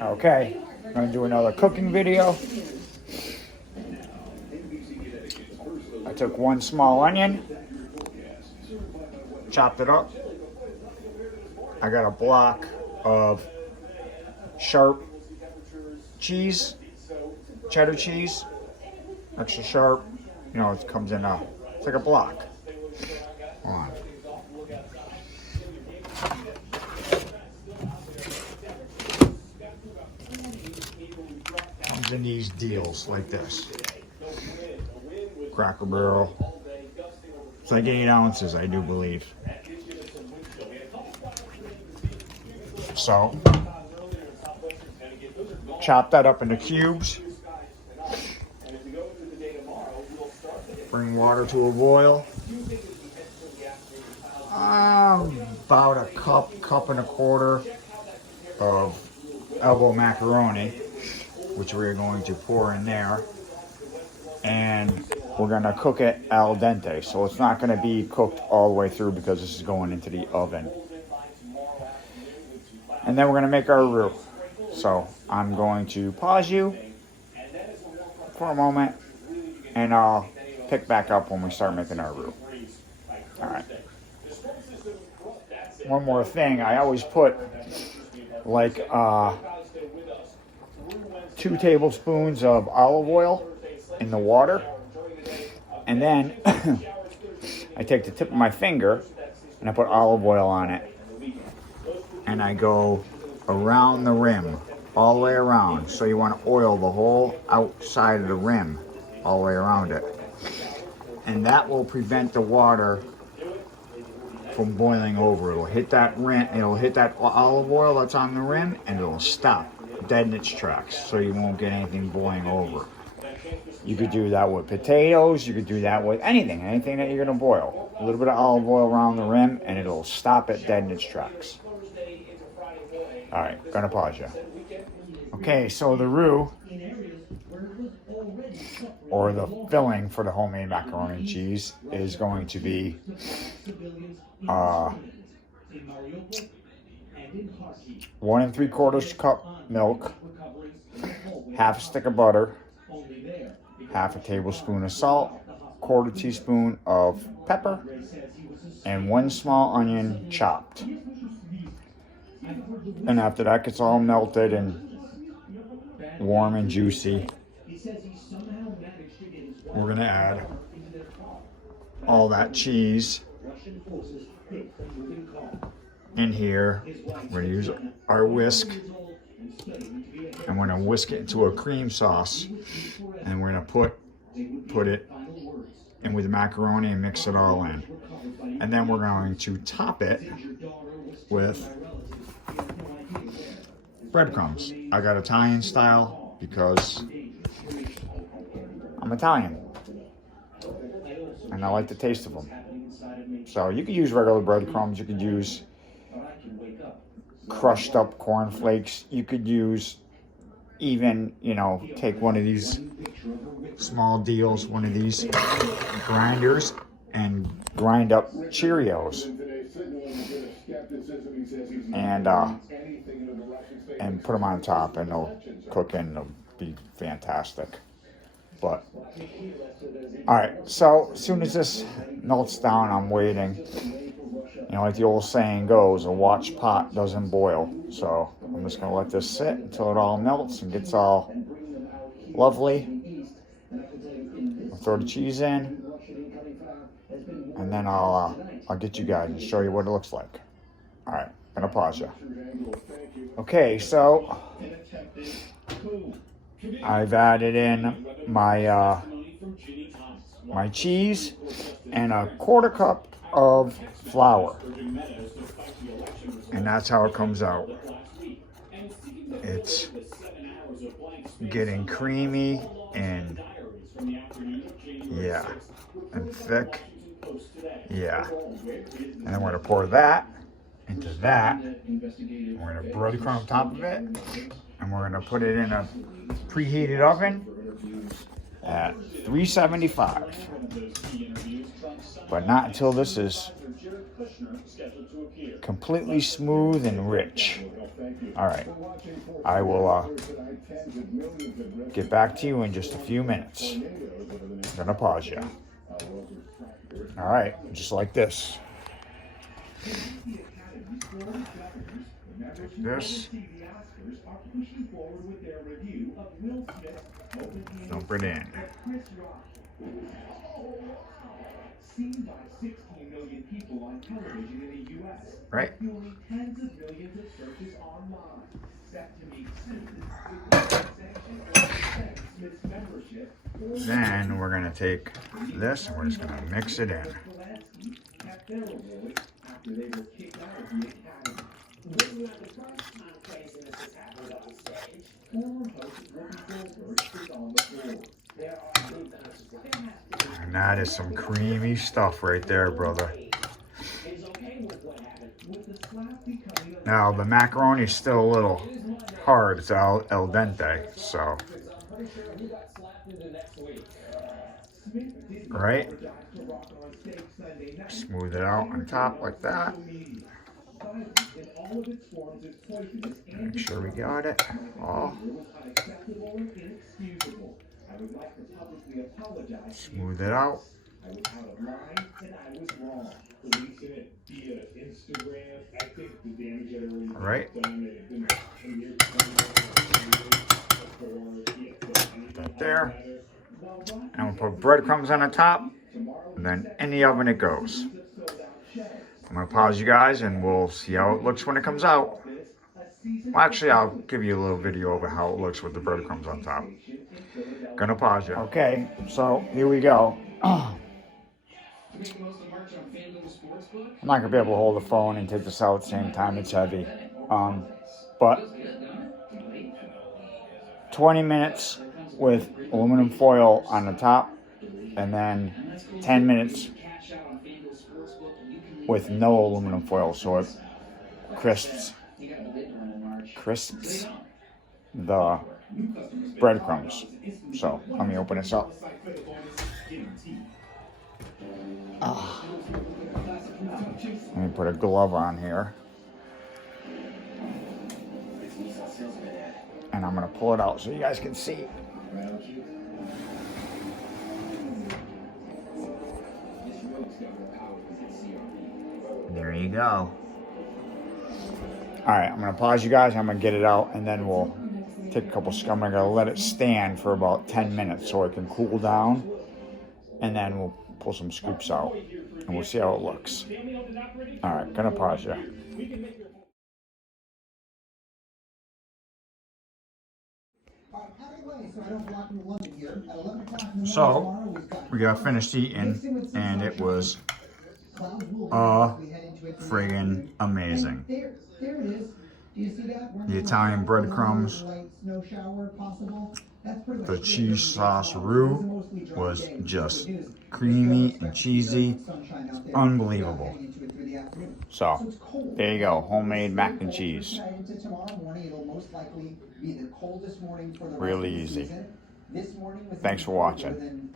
Okay, I'm gonna do another cooking video. I took one small onion, chopped it up. I got a block of sharp cheese, cheddar cheese, extra sharp. You know, it comes in it's like a block. Hold on. Comes in these deals like this. Cracker Barrel. It's like 8 ounces, I do believe. So, chop that up into cubes. Bring water to a boil. About a cup and a quarter of elbow macaroni, which we're going to pour in there. And we're going to cook it al dente. So it's not going to be cooked all the way through because this is going into the oven. And then we're going to make our roux. So I'm going to pause you for a moment and I'll pick back up when we start making our roux. All right. One more thing, I always put like 2 tablespoons of olive oil in the water, and then I take the tip of my finger and I put olive oil on it, and I go around the rim, all the way around. So you want to oil the whole outside of the rim, all the way around it, and that will prevent the water from boiling over. It'll hit that rim, it'll hit that olive oil that's on the rim, and it'll stop dead in its tracks, so you won't get anything boiling over. You could do that with potatoes, you could do that with anything that you're gonna boil. A little bit of olive oil around the rim and it'll stop it dead in its tracks. All right, gonna pause you. Okay, so the roux, or the filling for the homemade macaroni and cheese, is going to be 1 3/4 cup milk, half a stick of butter, half a tablespoon of salt, 1/4 teaspoon of pepper, and 1 small onion chopped. And after that gets all melted and warm and juicy, we're gonna add all that cheese in here. We're gonna use our whisk, and we're gonna whisk it into a cream sauce, and we're gonna put it in with the macaroni and mix it all in. And then we're going to top it with breadcrumbs. I got Italian style because I'm Italian and I like the taste of them. So you could use regular breadcrumbs, you could use crushed up cornflakes, you could use even, take one of these small deals, one of these grinders, and grind up Cheerios and put them on top, and they'll cook and they'll be fantastic. But all right, so as soon as this melts down, I'm waiting. Like the old saying goes, a watch pot doesn't boil. So I'm just gonna let this sit until it all melts and gets all lovely. I'll throw the cheese in, and then I'll get you guys and show you what it looks like. All right, gonna pause you. Okay, so I've added in my my cheese and a 1/4 cup of flour, and that's how it comes out. It's getting creamy and and thick, and then we're gonna pour that into that. We're gonna breadcrumb on top of it, and we're gonna put it in a preheated oven at 375, but not until this is completely smooth and rich. All right. I will get back to you in just a few minutes. I'm gonna pause you. All right, just like this. Take this. Dump it in. Seen by 16 million people on television in the U.S. Right. Fueling tens of millions of searches online. Set to meet soon with the membership. Then we're going to take this and we're just going to mix it in. And that is some creamy stuff right there, brother. Now, the macaroni is still a little hard. It's al dente, so. Right? Smooth it out on top like that. Make sure we got it all. Smooth it out. All right. Right there. And we'll put breadcrumbs on the top, and then in the oven it goes. I'm going to pause you guys, and we'll see how it looks when it comes out. Well, actually, I'll give you a little video of how it looks with the breadcrumbs on top. Gonna pause you. Okay, so here we go. I'm not gonna be able to hold the phone and take this out at the same time. It's heavy. But 20 minutes with aluminum foil on the top, and then 10 minutes with no aluminum foil, so it crisps the breadcrumbs. So let me open this up. Let me put a glove on here. And I'm gonna pull it out so you guys can see. There you go. All right, I'm gonna pause you guys. I'm gonna get it out, and then we'll take a couple. I'm gonna let it stand for about 10 minutes so it can cool down, and then we'll pull some scoops out, and we'll see how it looks. All right, gonna pause you. So we got finished eating, and it was friggin' amazing. The Italian breadcrumbs, the cheese sauce roux was just creamy and cheesy. It's unbelievable. So there you go, homemade mac and cheese. Really easy. Thanks for watching.